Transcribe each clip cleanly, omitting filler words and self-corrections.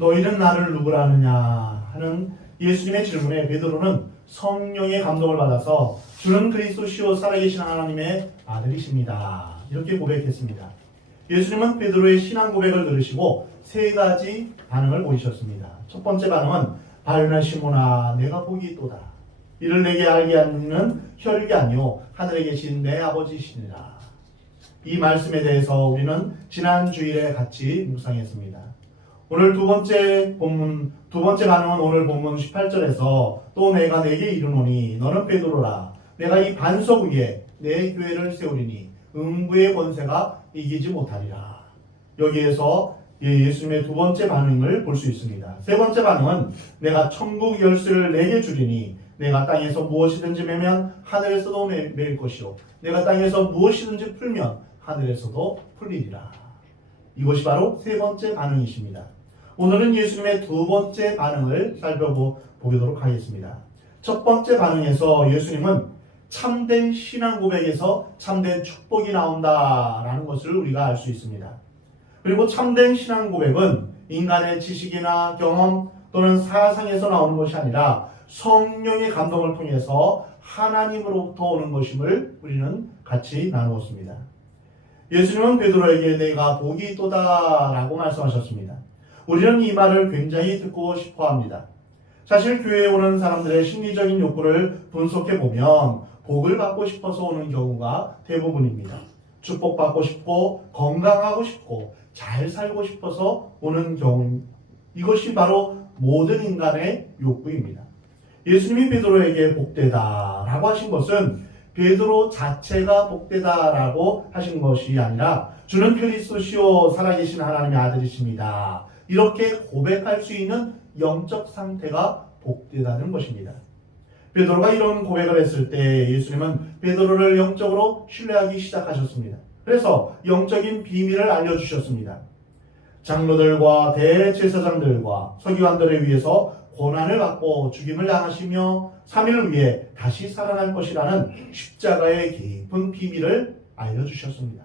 너희는 나를 누구라 하느냐 하는 예수님의 질문에 베드로는 성령의 감동을 받아서 주는 그리스도시요 살아계신 하나님의 아들이십니다. 이렇게 고백했습니다. 예수님은 베드로의 신앙 고백을 들으시고 세 가지 반응을 보이셨습니다. 첫 번째 반응은 바요나 시몬아 내가 복이 있도다. 이를 내게 알게 하는 혈육이 아니요 하늘에 계신 내 아버지시니라. 이 말씀에 대해서 우리는 지난 주일에 같이 묵상했습니다. 오늘 두 번째 반응은 오늘 본문 18절에서 또 내가 내게 이르노니 너는 베드로라. 내가 이 반석 위에 내 교회를 세우리니 음부의 권세가 이기지 못하리라. 여기에서 예수님의 두 번째 반응을 볼 수 있습니다. 세 번째 반응은 내가 천국 열쇠를 내게 주리니 내가 땅에서 무엇이든지 매면 하늘에서도 매일 것이요 내가 땅에서 무엇이든지 풀면 하늘에서도 풀리리라. 이것이 바로 세 번째 반응이십니다. 오늘은 예수님의 두 번째 반응을 살펴보도록 하겠습니다. 첫 번째 반응에서 예수님은 참된 신앙 고백에서 참된 축복이 나온다라는 것을 우리가 알 수 있습니다. 그리고 참된 신앙 고백은 인간의 지식이나 경험 또는 사상에서 나오는 것이 아니라 성령의 감동을 통해서 하나님으로부터 오는 것임을 우리는 같이 나누었습니다. 예수님은 베드로에게 내가 복이 있도다 라고 말씀하셨습니다. 우리는 이 말을 굉장히 듣고 싶어 합니다. 사실 교회에 오는 사람들의 심리적인 욕구를 분석해 보면 복을 받고 싶어서 오는 경우가 대부분입니다. 축복받고 싶고 건강하고 싶고 잘 살고 싶어서 오는 경우, 이것이 바로 모든 인간의 욕구입니다. 예수님이 베드로에게 복되다 라고 하신 것은 베드로 자체가 복되다 라고 하신 것이 아니라 주는 그리스도시요 살아계신 하나님의 아들이십니다. 이렇게 고백할 수 있는 영적 상태가 복되다는 것입니다. 베드로가 이런 고백을 했을 때 예수님은 베드로를 영적으로 신뢰하기 시작하셨습니다. 그래서 영적인 비밀을 알려주셨습니다. 장로들과 대제사장들과 서기관들에 의해서 고난을 받고 죽임을 당하시며 3일 후에 다시 살아날 것이라는 십자가의 깊은 비밀을 알려주셨습니다.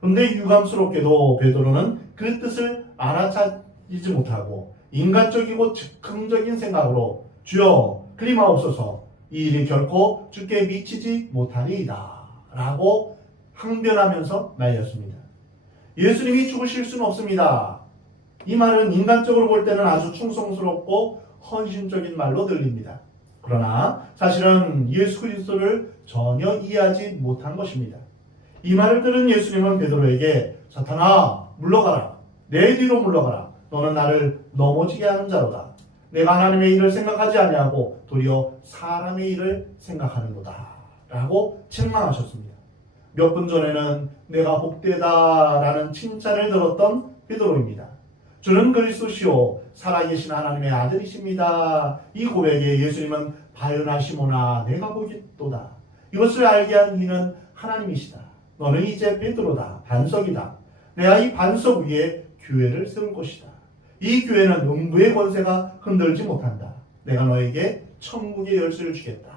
그런데 유감스럽게도 베드로는 그 뜻을 알아차리지 못하고 인간적이고 즉흥적인 생각으로 주여 그리마옵소서 이 일이 결코 주께 미치지 못하리이다 라고 항변하면서 말렸습니다. 예수님이 죽으실 수는 없습니다. 이 말은 인간적으로 볼 때는 아주 충성스럽고 헌신적인 말로 들립니다. 그러나 사실은 예수 그리스도를 전혀 이해하지 못한 것입니다. 이 말을 들은 예수님은 베드로에게 사탄아 물러가라. 내 뒤로 물러가라. 너는 나를 넘어지게 하는 자로다. 내가 하나님의 일을 생각하지 아니하고 도리어 사람의 일을 생각하는도다 라고 책망하셨습니다. 몇 분 전에는 내가 복되다라는 칭찬을 들었던 베드로입니다. 주는 그리스도시요 살아계신 하나님의 아들이십니다. 이 고백에 예수님은 바요나 시몬아 내가 복이 있도다. 이것을 알게 한 이는 하나님이시다. 너는 이제 베드로다. 반석이다. 내가 이 반석 위에 교회를 세울 것이다. 이 교회는 음부의 권세가 흔들지 못한다. 내가 너에게 천국의 열쇠를 주겠다.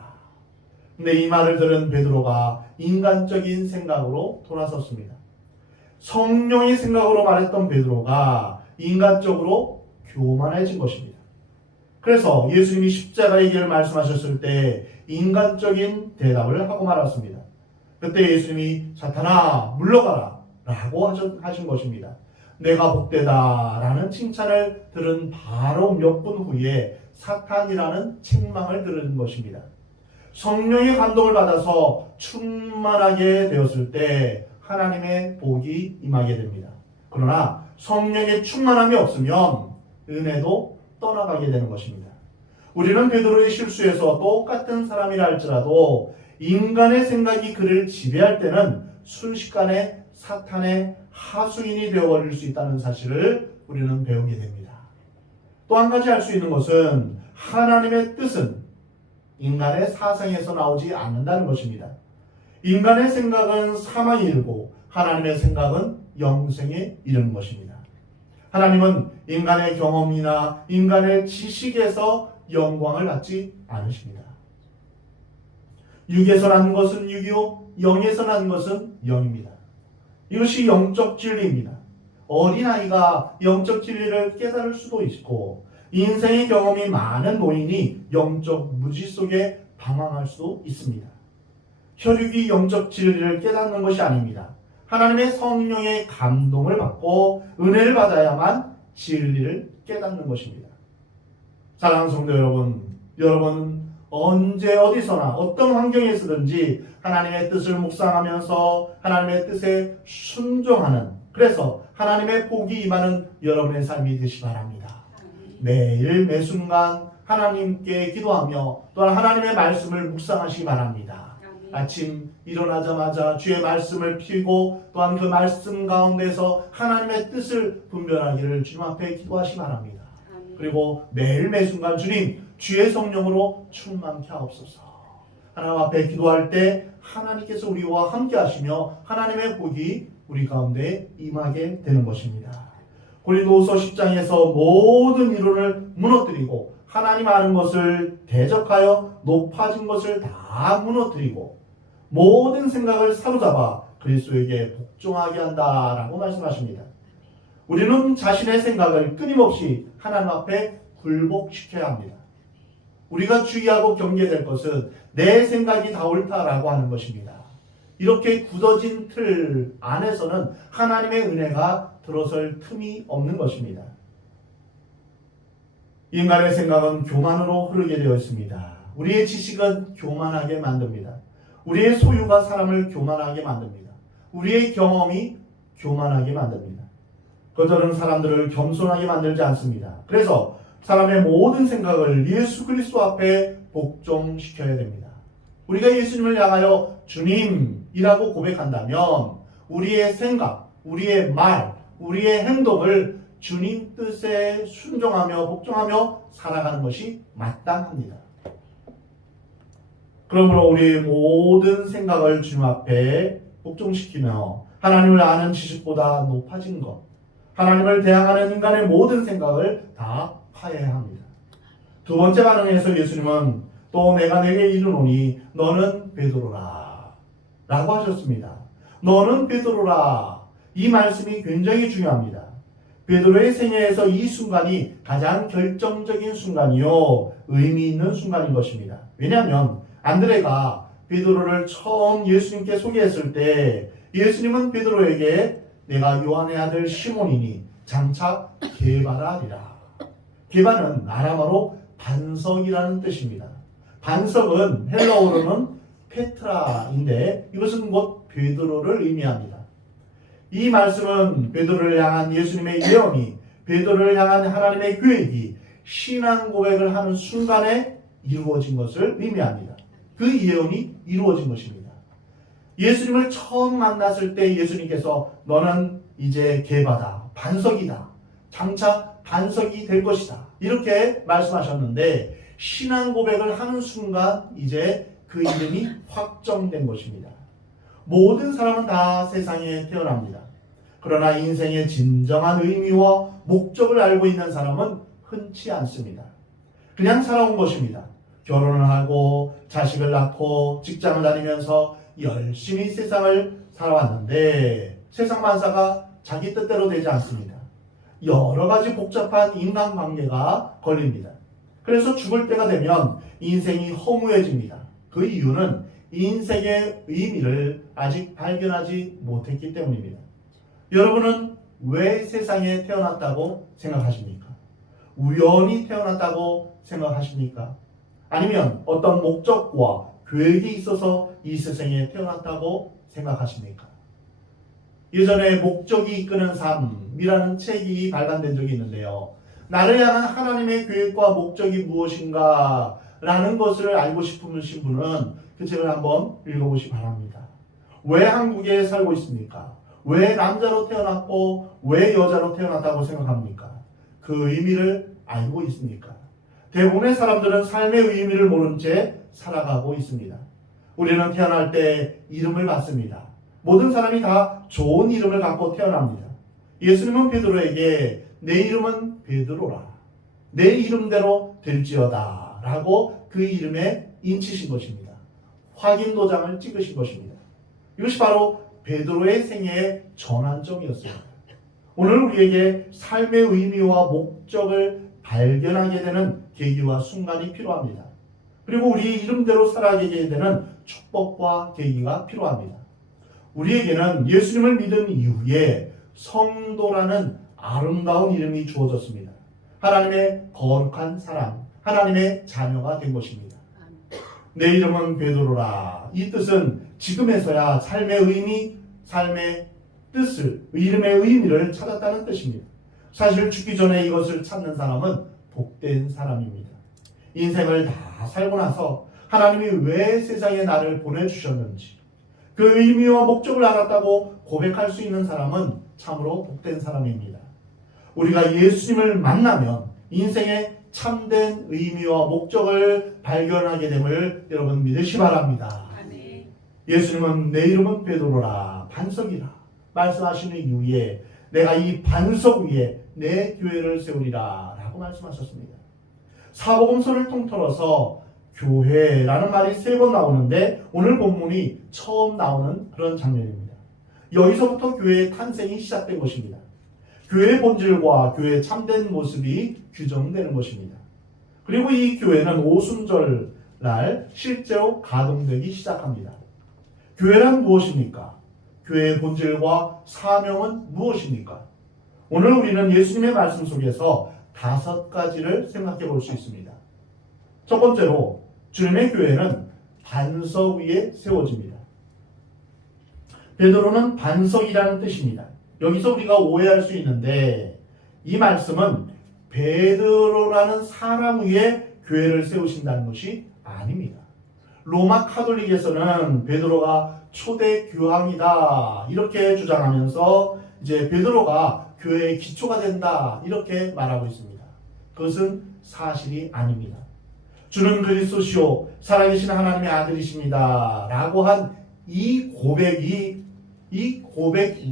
근데 이 말을 들은 베드로가 인간적인 생각으로 돌아섰습니다. 성령의 생각으로 말했던 베드로가 인간적으로 교만해진 것입니다. 그래서 예수님이 십자가의 길을 말씀하셨을 때 인간적인 대답을 하고 말았습니다. 그때 예수님이 사탄아 물러가라 라고 하신 것입니다. 내가 복되다 라는 칭찬을 들은 바로 몇 분 후에 사탄이라는 책망을 들은 것입니다. 성령의 감동을 받아서 충만하게 되었을 때 하나님의 복이 임하게 됩니다. 그러나 성령의 충만함이 없으면 은혜도 떠나가게 되는 것입니다. 우리는 베드로의 실수에서 똑같은 사람이라 할지라도 인간의 생각이 그를 지배할 때는 순식간에 사탄의 하수인이 되어버릴 수 있다는 사실을 우리는 배우게 됩니다. 또 한 가지 알 수 있는 것은 하나님의 뜻은 인간의 사상에서 나오지 않는다는 것입니다. 인간의 생각은 사망에 이르고 하나님의 생각은 영생에 이르는 것입니다. 하나님은 인간의 경험이나 인간의 지식에서 영광을 받지 않으십니다. 육에서 난 것은 육이요 영에서 난 것은 영입니다. 이것이 영적 진리입니다. 어린아이가 영적 진리를 깨달을 수도 있고 인생의 경험이 많은 노인이 영적 무지 속에 방황할 수도 있습니다. 혈육이 영적 진리를 깨닫는 것이 아닙니다. 하나님의 성령의 감동을 받고 은혜를 받아야만 진리를 깨닫는 것입니다. 사랑하는 성도 여러분, 여러분 언제 어디서나 어떤 환경에서든지 하나님의 뜻을 묵상하면서 하나님의 뜻에 순종하는, 그래서 하나님의 복이 임하는 여러분의 삶이 되시기 바랍니다. 매일 매순간 하나님께 기도하며 또한 하나님의 말씀을 묵상하시기 바랍니다. 아침 일어나자마자 주의 말씀을 피고 또한 그 말씀 가운데서 하나님의 뜻을 분별하기를 주님 앞에 기도하시기 바랍니다. 그리고 매일 매순간 주님 주의 성령으로 충만케 하옵소서. 하나님 앞에 기도할 때 하나님께서 우리와 함께 하시며 하나님의 복이 우리 가운데 임하게 되는 것입니다. 고린도후서 10장에서 모든 이론을 무너뜨리고 하나님 아는 것을 대적하여 높아진 것을 다 무너뜨리고 모든 생각을 사로잡아 그리스도에게 복종하게 한다라고 말씀하십니다. 우리는 자신의 생각을 끊임없이 하나님 앞에 굴복시켜야 합니다. 우리가 주의하고 경계될 것은 내 생각이 다 옳다라고 하는 것입니다. 이렇게 굳어진 틀 안에서는 하나님의 은혜가 들어설 틈이 없는 것입니다. 인간의 생각은 교만으로 흐르게 되어 있습니다. 우리의 지식은 교만하게 만듭니다. 우리의 소유가 사람을 교만하게 만듭니다. 우리의 경험이 교만하게 만듭니다. 그들은 사람들을 겸손하게 만들지 않습니다. 그래서 사람의 모든 생각을 예수 그리스도 앞에 복종시켜야 됩니다. 우리가 예수님을 향하여 주님이라고 고백한다면 우리의 생각, 우리의 말, 우리의 행동을 주님 뜻에 순종하며 복종하며 살아가는 것이 마땅합니다. 그러므로 우리의 모든 생각을 주님 앞에 복종시키며 하나님을 아는 지식보다 높아진 것, 하나님을 대항하는 인간의 모든 생각을 다 파해야 합니다. 두 번째 반응에서 예수님은 또 내가 내게 이르노니 너는 베드로라 라고 하셨습니다. 너는 베드로라. 이 말씀이 굉장히 중요합니다. 베드로의 생애에서 이 순간이 가장 결정적인 순간이요 의미 있는 순간인 것입니다. 왜냐하면 안드레가 베드로를 처음 예수님께 소개했을 때 예수님은 베드로에게 내가 요한의 아들 시몬이니 장차 게바라 하리라. 게바는 아람어로 반석이라는 뜻입니다. 반석은 헬라어로는 페트라인데 이것은 곧 베드로를 의미합니다. 이 말씀은 베드로를 향한 예수님의 예언이, 베드로를 향한 하나님의 계획이 신앙 고백을 하는 순간에 이루어진 것을 의미합니다. 그 예언이 이루어진 것입니다. 예수님을 처음 만났을 때 예수님께서 너는 이제 게바다, 반석이다, 장차 반석이 될 것이다 이렇게 말씀하셨는데 신앙 고백을 하는 순간 이제 그 이름이 확정된 것입니다. 모든 사람은 다 세상에 태어납니다. 그러나 인생의 진정한 의미와 목적을 알고 있는 사람은 흔치 않습니다. 그냥 살아온 것입니다. 결혼을 하고 자식을 낳고 직장을 다니면서 열심히 세상을 살아왔는데 세상 만사가 자기 뜻대로 되지 않습니다. 여러 가지 복잡한 인간관계가 걸립니다. 그래서 죽을 때가 되면 인생이 허무해집니다. 그 이유는 인생의 의미를 아직 발견하지 못했기 때문입니다. 여러분은 왜 세상에 태어났다고 생각하십니까? 우연히 태어났다고 생각하십니까? 아니면 어떤 목적과 계획이 있어서 이 세상에 태어났다고 생각하십니까? 예전에 목적이 이끄는 삶이라는 책이 발간된 적이 있는데요. 나를 향한 하나님의 계획과 목적이 무엇인가 라는 것을 알고 싶으신 분은 그 책을 한번 읽어보시기 바랍니다. 왜 한국에 살고 있습니까? 왜 남자로 태어났고 왜 여자로 태어났다고 생각합니까? 그 의미를 알고 있습니까? 대부분의 사람들은 삶의 의미를 모른 채 살아가고 있습니다. 우리는 태어날 때 이름을 받습니다. 모든 사람이 다 좋은 이름을 갖고 태어납니다. 예수님은 베드로에게 내 이름은 베드로라. 내 이름대로 될지어다 라고 그 이름에 인치신 것입니다. 확인 도장을 찍으신 것입니다. 이것이 바로 베드로의 생애의 전환점이었습니다. 오늘 우리에게 삶의 의미와 목적을 발견하게 되는 계기와 순간이 필요합니다. 그리고 우리의 이름대로 살아가게 되는 축복과 계기가 필요합니다. 우리에게는 예수님을 믿은 이후에 성도라는 아름다운 이름이 주어졌습니다. 하나님의 거룩한 사람, 하나님의 자녀가 된 것입니다. 내 이름은 베드로라. 이 뜻은 지금에서야 삶의 의미, 삶의 뜻을, 이름의 의미를 찾았다는 뜻입니다. 사실 죽기 전에 이것을 찾는 사람은 복된 사람입니다. 인생을 다 살고 나서 하나님이 왜 세상에 나를 보내주셨는지 그 의미와 목적을 알았다고 고백할 수 있는 사람은 참으로 복된 사람입니다. 우리가 예수님을 만나면 인생의 참된 의미와 목적을 발견하게 됨을 여러분 믿으시 바랍니다. 예수님은 내 이름은 베드로라, 반석이라 말씀하시는 이후에 내가 이 반석 위에 내 교회를 세우리라 라고 말씀하셨습니다. 사복음서를 통틀어서 교회라는 말이 3번 나오는데 오늘 본문이 처음 나오는 그런 장면입니다. 여기서부터 교회의 탄생이 시작된 것입니다. 교회의 본질과 교회의 참된 모습이 규정되는 것입니다. 그리고 이 교회는 오순절 날 실제로 가동되기 시작합니다. 교회란 무엇입니까? 교회의 본질과 사명은 무엇입니까? 오늘 우리는 예수님의 말씀 속에서 5가지를 생각해 볼 수 있습니다. 첫 번째로 주님의 교회는 반석 위에 세워집니다. 베드로는 반석이라는 뜻입니다. 여기서 우리가 오해할 수 있는데 이 말씀은 베드로라는 사람 위에 교회를 세우신다는 것이 아닙니다. 로마 카톨릭에서는 베드로가 초대 교황이다 이렇게 주장하면서 이제 베드로가 교회의 기초가 된다 이렇게 말하고 있습니다. 그것은 사실이 아닙니다. 주는 그리스도시요 살아계신 하나님의 아들이십니다 라고 한 이 고백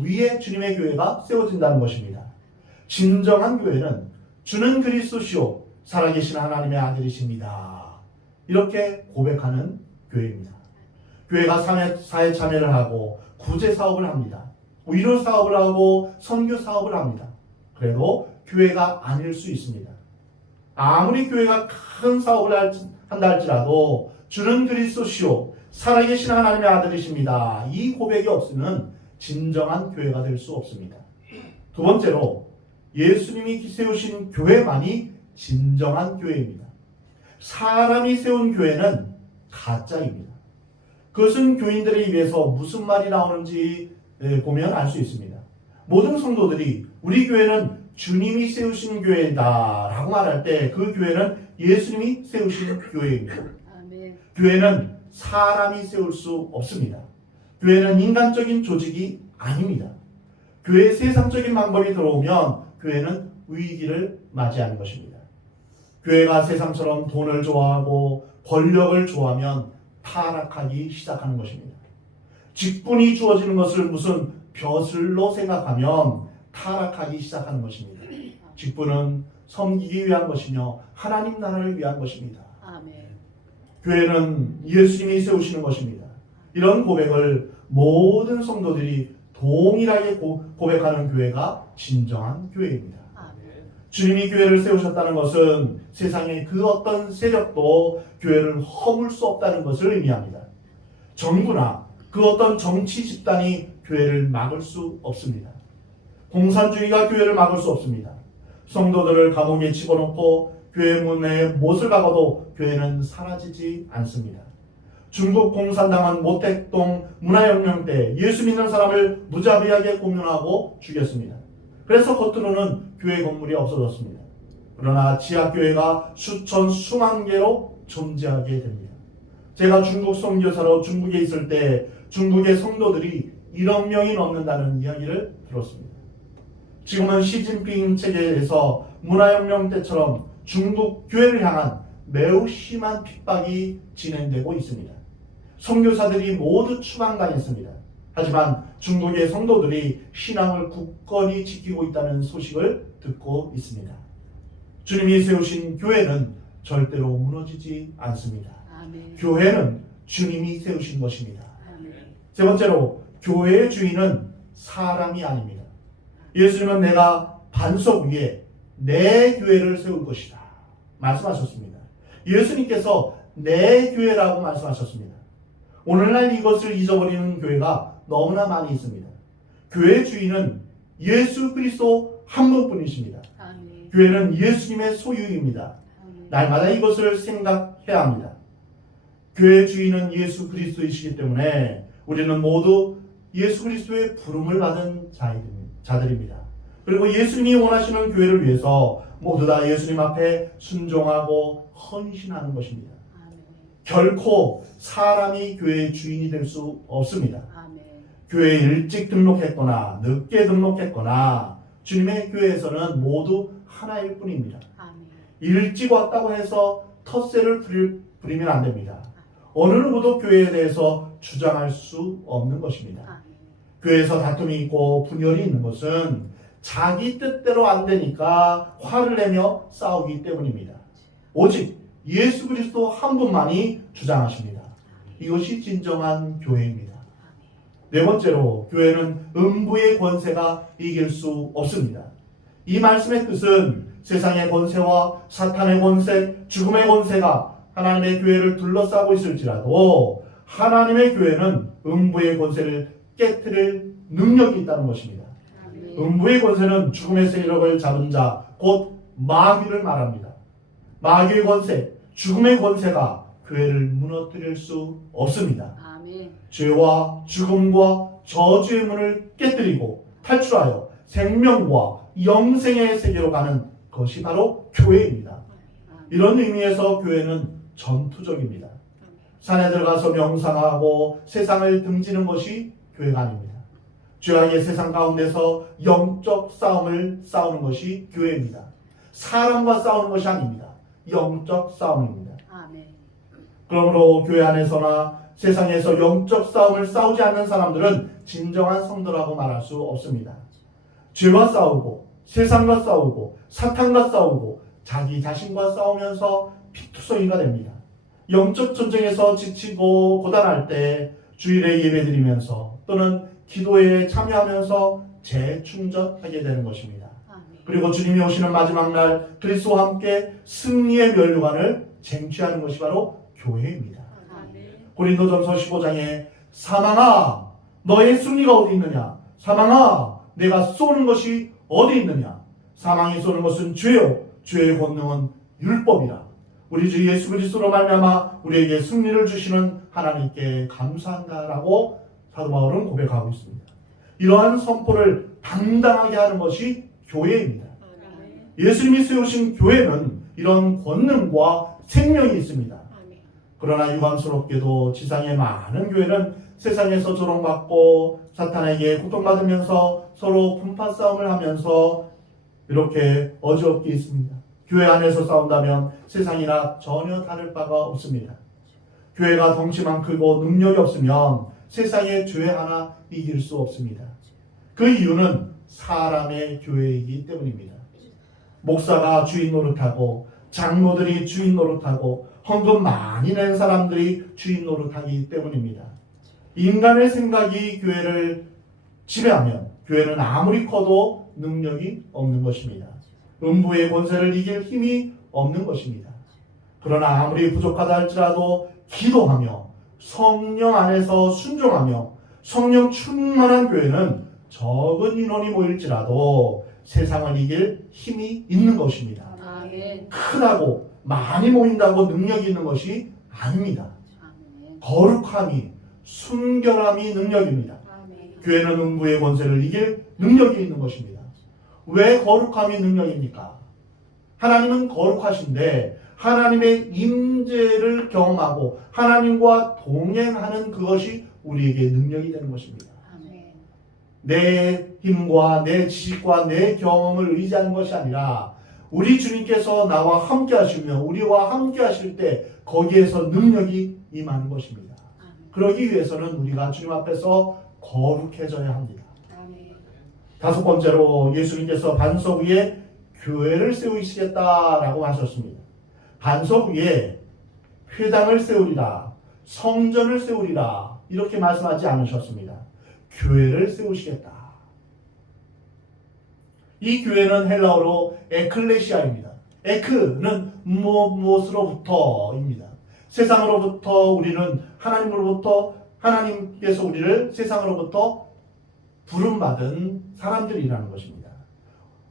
위에 주님의 교회가 세워진다는 것입니다. 진정한 교회는 주는 그리스도시요 살아계신 하나님의 아들이십니다 이렇게 고백하는 교회입니다. 교회가 사회 참여를 하고 구제 사업을 합니다. 위로 사업을 하고 선교 사업을 합니다. 그래도 교회가 아닐 수 있습니다. 아무리 교회가 큰 사업을 한다 할지라도 주는 그리스도시요 살아계신 하나님의 아들이십니다. 이 고백이 없으면 진정한 교회가 될 수 없습니다. 두 번째로 예수님이 세우신 교회만이 진정한 교회입니다. 사람이 세운 교회는 가짜입니다. 그것은 교인들에 의해서 무슨 말이 나오는지 보면 알 수 있습니다. 모든 성도들이 우리 교회는 주님이 세우신 교회다 라고 말할 때 그 교회는 예수님이 세우신 교회입니다. 아멘. 교회는 사람이 세울 수 없습니다. 교회는 인간적인 조직이 아닙니다. 교회의 세상적인 방법이 들어오면 교회는 위기를 맞이하는 것입니다. 교회가 세상처럼 돈을 좋아하고 권력을 좋아하면 타락하기 시작하는 것입니다. 직분이 주어지는 것을 무슨 벼슬로 생각하면 타락하기 시작하는 것입니다. 직분은 섬기기 위한 것이며 하나님 나라를 위한 것입니다. 아멘. 교회는 예수님이 세우시는 것입니다. 이런 고백을 모든 성도들이 동일하게 고백하는 교회가 진정한 교회입니다. 주님이 교회를 세우셨다는 것은 세상의 그 어떤 세력도 교회를 허물 수 없다는 것을 의미합니다. 정부나 그 어떤 정치 집단이 교회를 막을 수 없습니다. 공산주의가 교회를 막을 수 없습니다. 성도들을 감옥에 집어넣고 교회 문에 못을 박아도 교회는 사라지지 않습니다. 중국 공산당은 모택동 문화혁명 때 예수 믿는 사람을 무자비하게 공연하고 죽였습니다. 그래서 겉으로는 교회 건물이 없어졌습니다. 그러나 지하교회가 수천 수만 개로 존재하게 됩니다. 제가 중국 선교사로 중국에 있을 때 중국의 성도들이 1억 명이 넘는다는 이야기를 들었습니다. 지금은 시진핑 체제에서 문화혁명 때처럼 중국 교회를 향한 매우 심한 핍박이 진행되고 있습니다. 선교사들이 모두 추방당했습니다. 하지만 중국의 성도들이 신앙을 굳건히 지키고 있다는 소식을 듣고 있습니다. 주님이 세우신 교회는 절대로 무너지지 않습니다. 아멘. 교회는 주님이 세우신 것입니다. 아멘. 세 번째로 교회의 주인은 사람이 아닙니다. 예수님은 내가 반석 위에 내 교회를 세울 것이다 말씀하셨습니다. 예수님께서 내 교회라고 말씀하셨습니다. 오늘날 이것을 잊어버리는 교회가 너무나 많이 있습니다. 교회 주인은 예수 그리스도 한 분뿐이십니다. 아멘. 교회는 예수님의 소유입니다. 아멘. 날마다 이것을 생각해야 합니다. 교회 주인은 예수 그리스도이시기 때문에 우리는 모두 예수 그리스도의 부름을 받은 자들입니다. 그리고 예수님이 원하시는 교회를 위해서 모두 다 예수님 앞에 순종하고 헌신하는 것입니다. 아멘. 결코 사람이 교회의 주인이 될 수 없습니다. 아멘. 교회에 일찍 등록했거나 늦게 등록했거나 주님의 교회에서는 모두 하나일 뿐입니다. 아멘. 일찍 왔다고 해서 텃세를 부리면 안 됩니다. 어느 누구도 교회에 대해서 주장할 수 없는 것입니다. 아멘. 교회에서 다툼이 있고 분열이 있는 것은 자기 뜻대로 안 되니까 화를 내며 싸우기 때문입니다. 오직 예수 그리스도 한 분만이 주장하십니다. 이것이 진정한 교회입니다. 네 번째로 교회는 음부의 권세가 이길 수 없습니다. 이 말씀의 뜻은 세상의 권세와 사탄의 권세, 죽음의 권세가 하나님의 교회를 둘러싸고 있을지라도 하나님의 교회는 음부의 권세를 깨트릴 능력이 있다는 것입니다. 아멘. 음부의 권세는 죽음의 세력을 잡은 자, 곧 마귀를 말합니다. 마귀의 권세, 죽음의 권세가 교회를 무너뜨릴 수 없습니다. 아멘. 죄와 죽음과 저주의 문을 깨뜨리고 탈출하여 생명과 영생의 세계로 가는 것이 바로 교회입니다. 이런 의미에서 교회는 전투적입니다. 산에 들어가서 명상하고 세상을 등지는 것이 교회가 아닙니다. 죄악의 세상 가운데서 영적 싸움을 싸우는 것이 교회입니다. 사람과 싸우는 것이 아닙니다. 영적 싸움입니다. 아멘. 그러므로 교회 안에서나 세상에서 영적 싸움을 싸우지 않는 사람들은 진정한 성도라고 말할 수 없습니다. 죄와 싸우고 세상과 싸우고 사탄과 싸우고 자기 자신과 싸우면서 피투성이가 됩니다. 영적 전쟁에서 지치고 고단할 때 주일에 예배드리면서 또는 기도에 참여하면서 재충전하게 되는 것입니다. 아멘. 그리고 주님이 오시는 마지막 날 그리스도와 함께 승리의 면류관을 쟁취하는 것이 바로 교회입니다. 아멘. 고린도전서 15장에 사망아 너의 승리가 어디 있느냐, 사망아 내가 쏘는 것이 어디 있느냐, 사망이 쏘는 것은 죄요 죄의 권능은 율법이라. 우리 주 예수 그리스도로 말미암아 우리에게 승리를 주시는 하나님께 감사한다라고 사도 바울은 고백하고 있습니다. 이러한 선포를 당당하게 하는 것이 교회입니다. 아멘. 예수님이 세우신 교회는 이런 권능과 생명이 있습니다. 아멘. 그러나 유감스럽게도 지상의 많은 교회는 세상에서 조롱받고 사탄에게 고통받으면서 서로 분파 싸움을 하면서 이렇게 어지럽게 있습니다. 교회 안에서 싸운다면 세상이나 전혀 다를 바가 없습니다. 교회가 덩치만 크고 능력이 없으면 세상의 교회 하나 이길 수 없습니다. 그 이유는 사람의 교회이기 때문입니다. 목사가 주인 노릇하고 장로들이 주인 노릇하고 헌금 많이 낸 사람들이 주인 노릇하기 때문입니다. 인간의 생각이 교회를 지배하면 교회는 아무리 커도 능력이 없는 것입니다. 음부의 권세를 이길 힘이 없는 것입니다. 그러나 아무리 부족하다 할지라도 기도하며 성령 안에서 순종하며 성령 충만한 교회는 적은 인원이 모일지라도 세상을 이길 힘이 있는 것입니다. 아멘. 크다고 많이 모인다고 능력이 있는 것이 아닙니다. 아멘. 거룩함이 순결함이 능력입니다. 아멘. 교회는 음부의 권세를 이길 능력이 있는 것입니다. 왜 거룩함이 능력입니까? 하나님은 거룩하신데 하나님의 임재를 경험하고 하나님과 동행하는 그것이 우리에게 능력이 되는 것입니다. 아멘. 내 힘과 내 지식과 내 경험을 의지하는 것이 아니라 우리 주님께서 나와 함께 하시며 우리와 함께 하실 때 거기에서 능력이 임하는 것입니다. 아멘. 그러기 위해서는 우리가 주님 앞에서 거룩해져야 합니다. 아멘. 다섯 번째로 예수님께서 반석 위에 교회를 세우시겠다라고 하셨습니다. 반석 위에 회당을 세우리라, 성전을 세우리라 이렇게 말씀하지 않으셨습니다. 교회를 세우시겠다. 이 교회는 헬라어로 에클레시아입니다. 에크는 무엇으로부터입니다. 세상으로부터 우리는 하나님으로부터 하나님께서 우리를 세상으로부터 부름받은 사람들이라는 것입니다.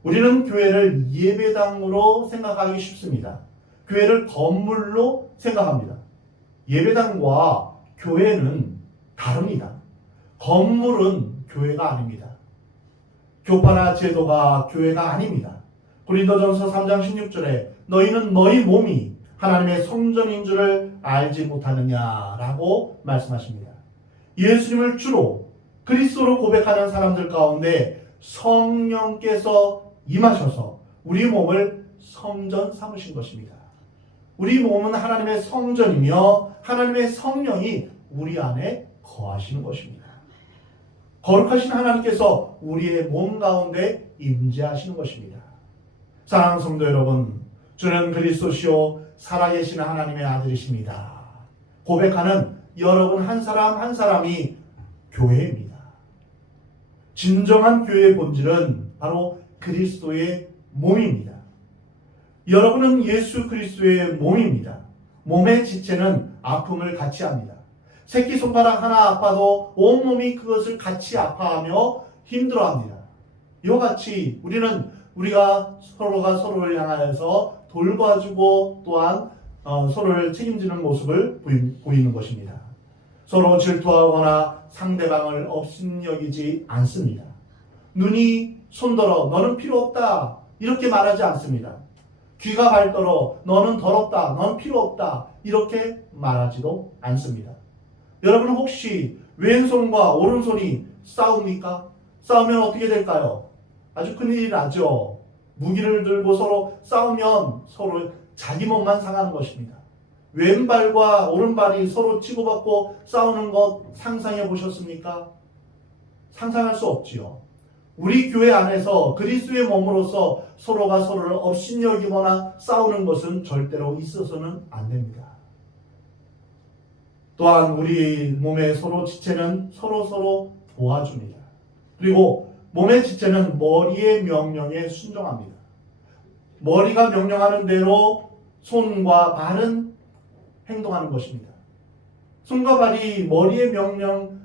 우리는 교회를 예배당으로 생각하기 쉽습니다. 교회를 건물로 생각합니다. 예배당과 교회는 다릅니다. 건물은 교회가 아닙니다. 교파나 제도가 교회가 아닙니다. 고린도전서 3장 16절에 너희는 너희 몸이 하나님의 성전인 줄을 알지 못하느냐라고 말씀하십니다. 예수님을 주로 그리스도로 고백하는 사람들 가운데 성령께서 임하셔서 우리 몸을 성전 삼으신 것입니다. 우리 몸은 하나님의 성전이며 하나님의 성령이 우리 안에 거하시는 것입니다. 거룩하신 하나님께서 우리의 몸 가운데 임재하시는 것입니다. 사랑하는 성도 여러분, 주는 그리스도시요 살아계신 하나님의 아들이십니다. 고백하는 여러분 한 사람 한 사람이 교회입니다. 진정한 교회의 본질은 바로 그리스도의 몸입니다. 여러분은 예수 그리스도의 몸입니다. 몸의 지체는 아픔을 같이 합니다. 새끼손가락 하나 아파도 온몸이 그것을 같이 아파하며 힘들어합니다. 이와 같이 우리가 서로가 서로를 향하여서 돌봐주고 또한 서로를 책임지는 모습을 보이는 것입니다. 서로 질투하거나 상대방을 업신여기지 않습니다. 눈이 손더러 너는 필요 없다 이렇게 말하지 않습니다. 귀가 발더러 너는 더럽다 넌 필요 없다 이렇게 말하지도 않습니다. 여러분 혹시 왼손과 오른손이 싸웁니까? 싸우면 어떻게 될까요? 아주 큰일이 나죠. 무기를 들고 서로 싸우면 서로 자기 몸만 상하는 것입니다. 왼발과 오른발이 서로 치고받고 싸우는 것 상상해 보셨습니까? 상상할 수 없지요. 우리 교회 안에서 그리스도의 몸으로서 서로가 서로를 업신여기거나 싸우는 것은 절대로 있어서는 안 됩니다. 또한 우리 몸의 서로 지체는 서로 도와줍니다. 그리고 몸의 지체는 머리의 명령에 순종합니다. 머리가 명령하는 대로 손과 발은 행동하는 것입니다. 손과 발이 머리의 명령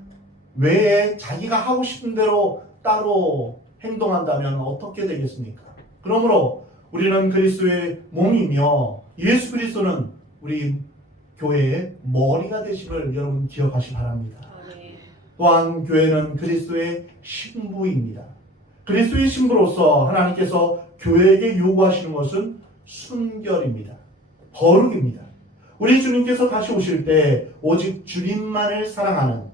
외에 자기가 하고 싶은 대로 따로 행동한다면 어떻게 되겠습니까? 그러므로 우리는 그리스도의 몸이며 예수 그리스도는 우리 교회의 머리가 되심을 여러분 기억하시기 바랍니다. 또한 교회는 그리스도의 신부입니다. 그리스도의 신부로서 하나님께서 교회에게 요구하시는 것은 순결입니다. 거룩입니다. 우리 주님께서 다시 오실 때 오직 주님만을 사랑하는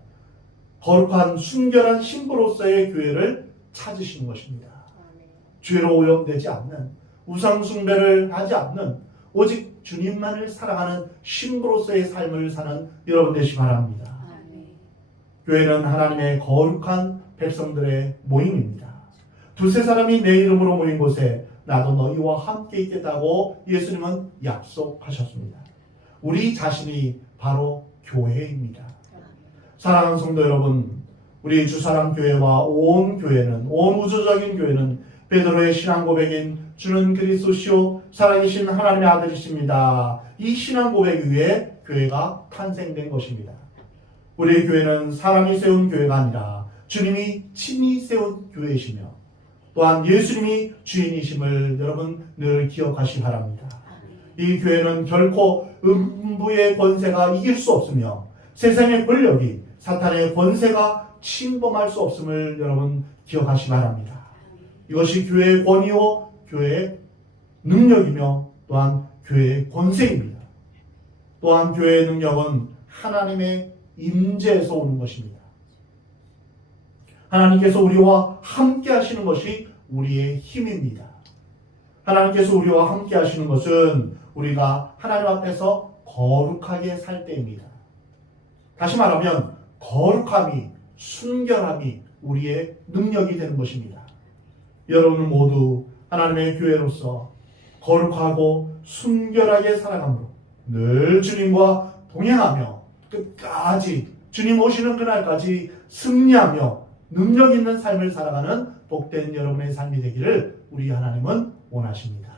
거룩한 순결한 신부로서의 교회를 찾으시는 것입니다. 죄로 오염되지 않는 우상 숭배를 하지 않는 오직 주님만을 사랑하는 신부로서의 삶을 사는 여러분 되시기 바랍니다. 교회는 하나님의 거룩한 백성들의 모임입니다. 두세 사람이 내 이름으로 모인 곳에 나도 너희와 함께 있겠다고 예수님은 약속하셨습니다. 우리 자신이 바로 교회입니다. 사랑하는 성도 여러분, 우리 주사랑교회와 온 교회는, 온 우주적인 교회는 베드로의 신앙 고백인 주는 그리스도시요 살아계신 하나님의 아들이십니다. 이 신앙 고백 위에 교회가 탄생된 것입니다. 우리 교회는 사람이 세운 교회가 아니라 주님이 친히 세운 교회이시며 또한 예수님이 주인이심을 여러분 늘 기억하시기 바랍니다. 이 교회는 결코 음부의 권세가 이길 수 없으며 세상의 권력이 사탄의 권세가 침범할 수 없음을 여러분 기억하시기 바랍니다. 이것이 교회의 권위요 교회의 능력이며 또한 교회의 권세입니다. 또한 교회의 능력은 하나님의 임재에서 오는 것입니다. 하나님께서 우리와 함께 하시는 것이 우리의 힘입니다. 하나님께서 우리와 함께 하시는 것은 우리가 하나님 앞에서 거룩하게 살 때입니다. 다시 말하면 거룩함이, 순결함이 우리의 능력이 되는 것입니다. 여러분 모두 하나님의 교회로서 거룩하고 순결하게 살아감으로 늘 주님과 동행하며 끝까지 주님 오시는 그날까지 승리하며 능력 있는 삶을 살아가는 복된 여러분의 삶이 되기를 우리 하나님은 원하십니다.